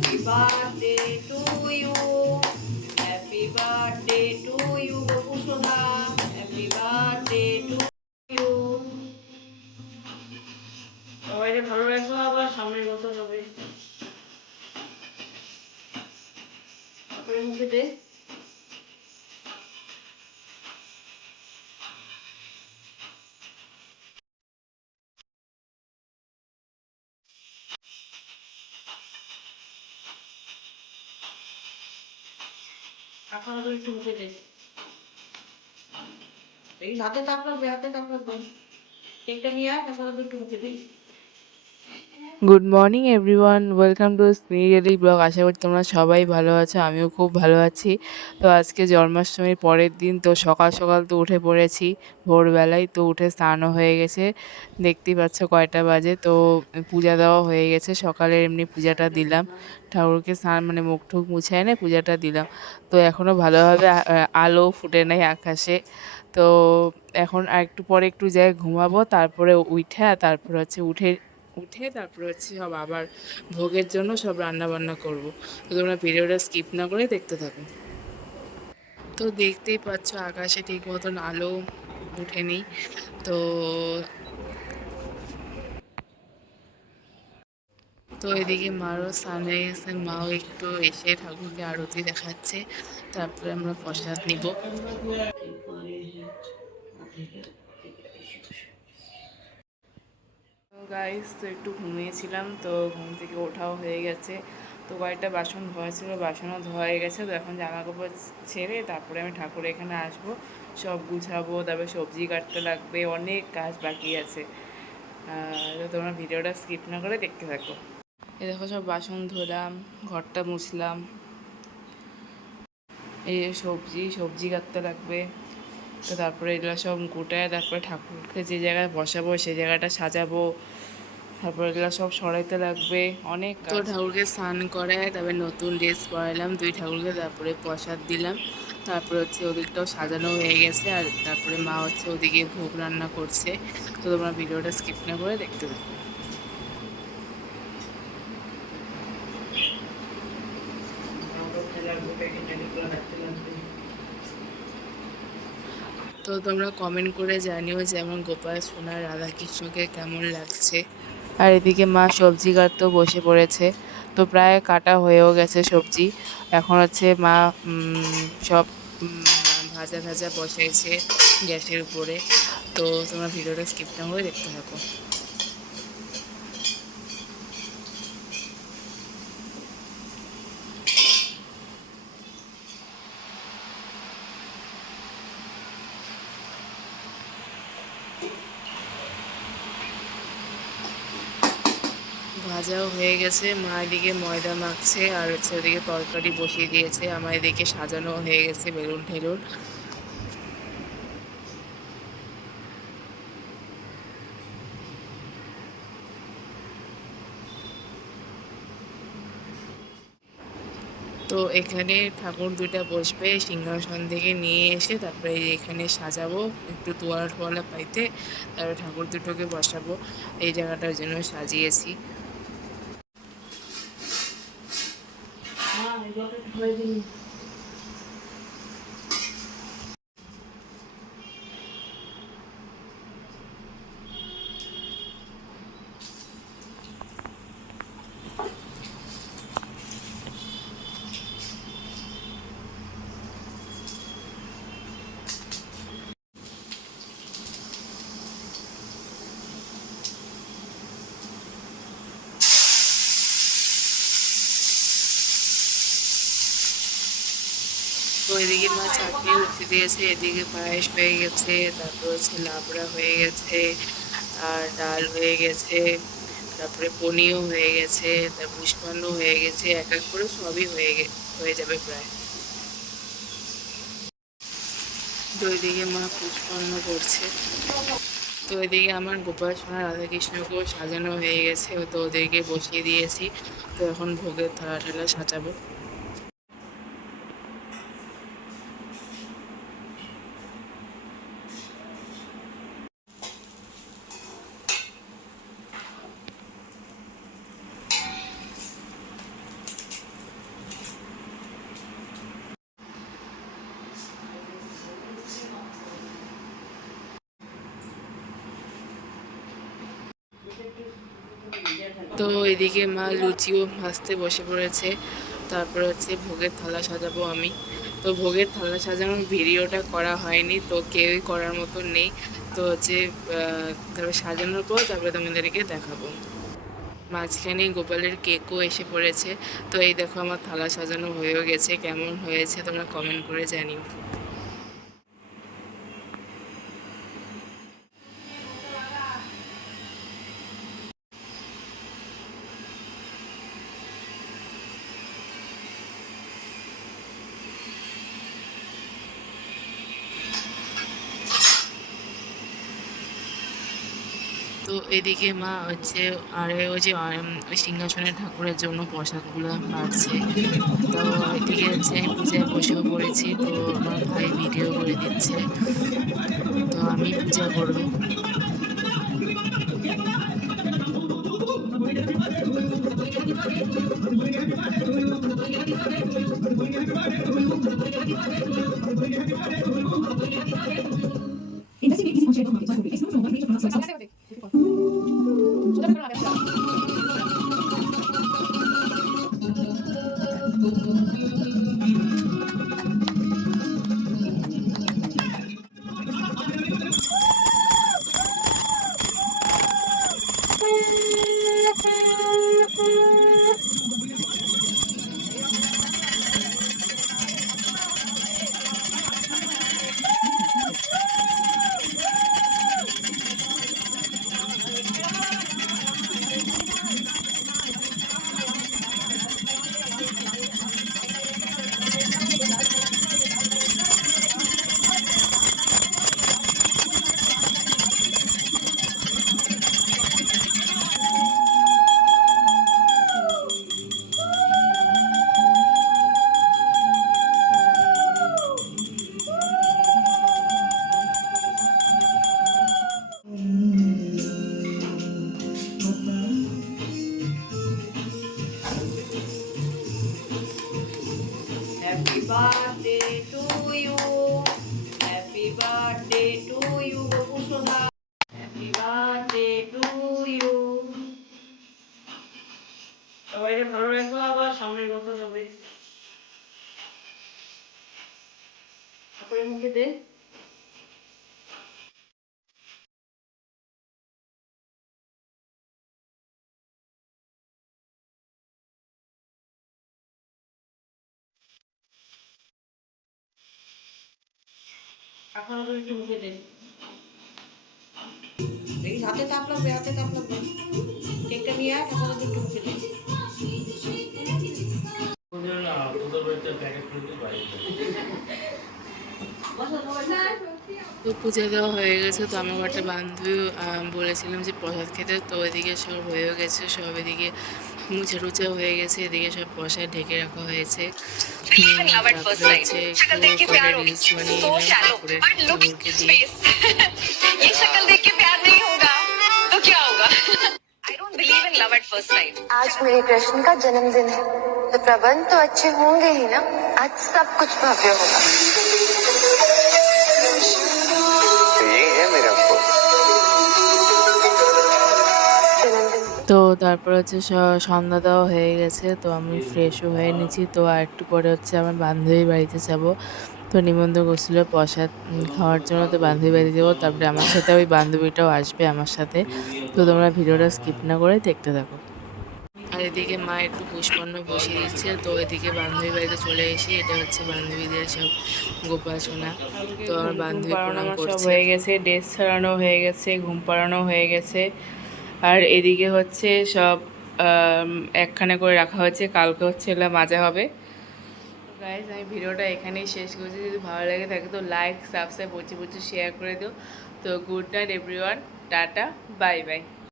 Happy birthday to you, happy birthday to you বকুসোনা, happy birthday to you. সবাইকে ভালো রাখবো, আবার সামনের বছর হবে। তারপরে মুখে দে। এখন একটু মুখে দে। এই হাতে তাপ লাগবে, হাতে তাপ লাগবে। কেকটা নিয়ে আয়, এখন একটু মুখে দে। Good morning everyone, welcome to স্পিরিডেলি ব্লগ। আশা করি তোমরা সবাই ভালো আছো, আমিও খুব ভালো আছি। তো আজকে জন্মাষ্টমীর পরের দিন, তো সকাল সকাল তো উঠে পড়েছি ভোরবেলায়। তো উঠে স্নানও হয়ে গেছে, দেখতেই পাচ্ছ কয়টা বাজে। তো পূজা দেওয়া হয়ে গেছে, সকালের এমনি পূজাটা দিলাম, ঠাকুরকে স্নান মানে মুখ ঠুক মুছে এনে পূজাটা দিলাম। তো এখনও ভালোভাবে আলো ফুটে নাই আকাশে। তো এখন আর একটু পরে একটু যাই ঘুমাবো, তারপরে তারপরে উঠে উঠে তারপরে সব আবার ভোগের জন্য সব রান্না বান্না করব। তো তোমরা ভিডিওটা স্কিপ না করে দেখতে থাকো। তো দেখতেই পাচ্ছ আকাশে ঠিক মতন আলো উঠেনি। তো তো এদিকে মারও স্নান হয়ে গেছে, মাও একটু এসে ঠাকুরকে আরতি দেখাচ্ছে, তারপরে আমরা প্রসাদ নিব। তো গাইস, তো একটু ঘুমিয়েছিলাম, তো ঘুম থেকে ওঠাও হয়ে গেছে। তো কয়েকটা বাসন ধোয়া ছিল, বাসনও ধোয়া হয়ে গেছে। তো এখন জামা কাপড় ছেড়ে তারপরে আমি ঠাকুর এখানে আসবো, সব গুছাবো, তারপরে সবজি কাটতে লাগবে, অনেক কাজ বাকি আছে। তো তোমরা ভিডিওটা স্কিপ না করে দেখতে থাকো। এই দেখো সব বাসন ধুলাম, ঘরটা মুছলাম, এই যে সবজি কাটতে লাগবে। তো তারপরে এগুলো সব গোটায় তারপরে ঠাকুরকে যে জায়গায় বসাবো সেই জায়গাটা সাজাবো, তারপর এগুলো সব সরাইতে লাগবে, অনেক তো ঠাকুরকে স্নান করায়, তারপরে নতুন ড্রেস পরাইলাম দুই ঠাকুরকে, তারপরে প্রসাদ দিলাম। তারপরে ওদিকটাও সাজানো হয়ে গেছে, আর তারপরে মা ওদিকে ভোগ রান্না করছে। তো তোমরা ভিডিওটা স্কিপ না করে দেখতে থাকো। তো তোমরা কমেন্ট করে জানিও যে আমার গোপাল সোনা রাধাকৃষ্ণকে কেমন লাগছে। আর এদিকে মা সবজি কাটতেও বসে পড়েছে। তো প্রায় কাটা হয়েও গেছে সবজি। এখন মা সব ভাজা ভাজা বসাইছে গ্যাসের উপরে। তো তোমরা ভিডিওটা স্কিপ না করে দেখতে থাকো। ভাজাও হয়ে গেছে, মা এদিকে ময়দা মাখছে, আর ওদিকে তরকারি বসিয়ে দিয়েছে। আমার এদিকে সাজানো হয়ে গেছে বেলুন ঠেলুন। তো এখানে ঠাকুর দুইটা বসবে, সিংহাসন থেকে নিয়ে এসে তারপরে এখানে সাজাবো, একটু তোয়ালা টোয়ালা পাইতে, তারপরে ঠাকুর দুটোকে বসাবো। এই জায়গাটার জন্য সাজিয়েছি। তো এদিকে মা চাটনি বসিয়ে দিয়েছে, এদিকে পায়েস হয়ে গেছে, তারপর লাবড়া হয়ে গেছে, আর ডাল হয়ে গেছে, তারপরে পনিরও হয়ে গেছে, তারপর পুষ্পান্ন হয়ে গেছে, এক এক করে সবই হয়ে যাবে প্রায়। তো এদিকে মা পুষ্পান্ন করছে। তো এদিকে আমার গোপাল সোনা রাধাকৃষ্ণকেও সাজানো হয়ে গেছে, তো ওদেরকে বসিয়ে দিয়েছি। তো এখন ভোগের থালা ঠালা সাজাবো। তো এদিকে মা লুচিও ভাজতে বসে পড়েছে। তারপরে হচ্ছে ভোগের থালা সাজাবো আমি। তো ভোগের থালা সাজানোর ভিডিওটা করা হয়নি, তো কেউই করার মতো নেই। তো হচ্ছে তারপরে সাজানোর পর তারপরে তোমাদেরকে দেখাবো। মাঝখানে গোপালের কেকও এসে পড়েছে। তো এই দেখো আমার থালা সাজানো হয়েও গেছে। কেমন হয়েছে তোমরা কমেন্ট করে জানিও। তো এদিকে মা হচ্ছে ওই যে ওই সিংহাসনের ঠাকুরের জন্য প্রসাদগুলো বাড়ছে। তো এদিকে হচ্ছে আমি পূজায় বসেও পড়েছি। তো আমার ভাই ভিডিও করে দিচ্ছে, তো আমি পূজা করবো। Happy birthday to you. Happy birthday to you, Gopusudha. Happy birthday to you. সবাই ভালো রাখবো, আবার সামনের কথা যাবে। তারপরে মুখে দে। এখন একটু মুখে দে। দেখি হাতে তাপ লাগবে, হাতে তাপ লাগবে। কেকটা নিয়ে আয়, এখন একটু মুখে দে। তো পূজা দেওয়া হয়ে গেছে। তো আমার একটা বান্ধবী বলেছিলাম যে প্রসাদ খেতে, তো ওইদিকে সব হয়েও গেছে। সব এদিকে মুছে টুচা হয়ে গেছে, এদিকে সব প্রসাদ ঢেকে রাখা হয়েছে। তারপরে হচ্ছে একটু কটা রিলস বানিয়ে নিলাম ঠাকুরের, ঠাকুরকে দিয়ে। ये शक्ल देख के प्यार नहीं होगा तो क्या होगा? I don't believe in love at first sight. आज मेरे कृष्ण का जन्मदिन है, तो प्रबंध तो अच्छे होंगे ही ना। आज सब कुछ भव्य होगा। ये है मेरा जन्मदिन। তো তারপর হচ্ছে সন্ধ্যা দেওয়া হয়ে গেছে। তো আমি ফ্রেশও হয়ে নিয়েছি। তো আর একটু পরে হচ্ছে আমার বান্ধবীর বাড়িতে যাব। তো নিমন্ত্রণ করছিল প্রসাদ খাওয়ার জন্য। তো বান্ধবী বাড়িতে যাবো, তারপরে আমার সাথে ওই বান্ধবীটাও আসবে আমার সাথে। তো তোমরা ভিডিওটা স্কিপ না করে দেখতে থাকো। আর এদিকে মা একটু পুষ্পান্ন বসিয়ে দিচ্ছে। তো এদিকে বান্ধবী বাড়িতে চলে এসে এটা হচ্ছে বান্ধবীদের সব গোপাল সোনা। তো আমার বান্ধবী প্রণাম করছে। হয়ে গেছে, ড্রেস ছাড়ানো হয়ে গেছে, ঘুম পাড়ানো হয়ে গেছে। আর এদিকে হচ্ছে সব একখানে করে রাখা হয়েছে, কালকে হচ্ছে এগুলো মাজা হবে। গাইজ আমি ভিডিওটা এখানেই শেষ করছি। যদি ভালো লাগে থাকে তো লাইক সাবস্ক্রাইব প্রচুর শেয়ার করে দিও। তো good night everyone, tata, bye bye.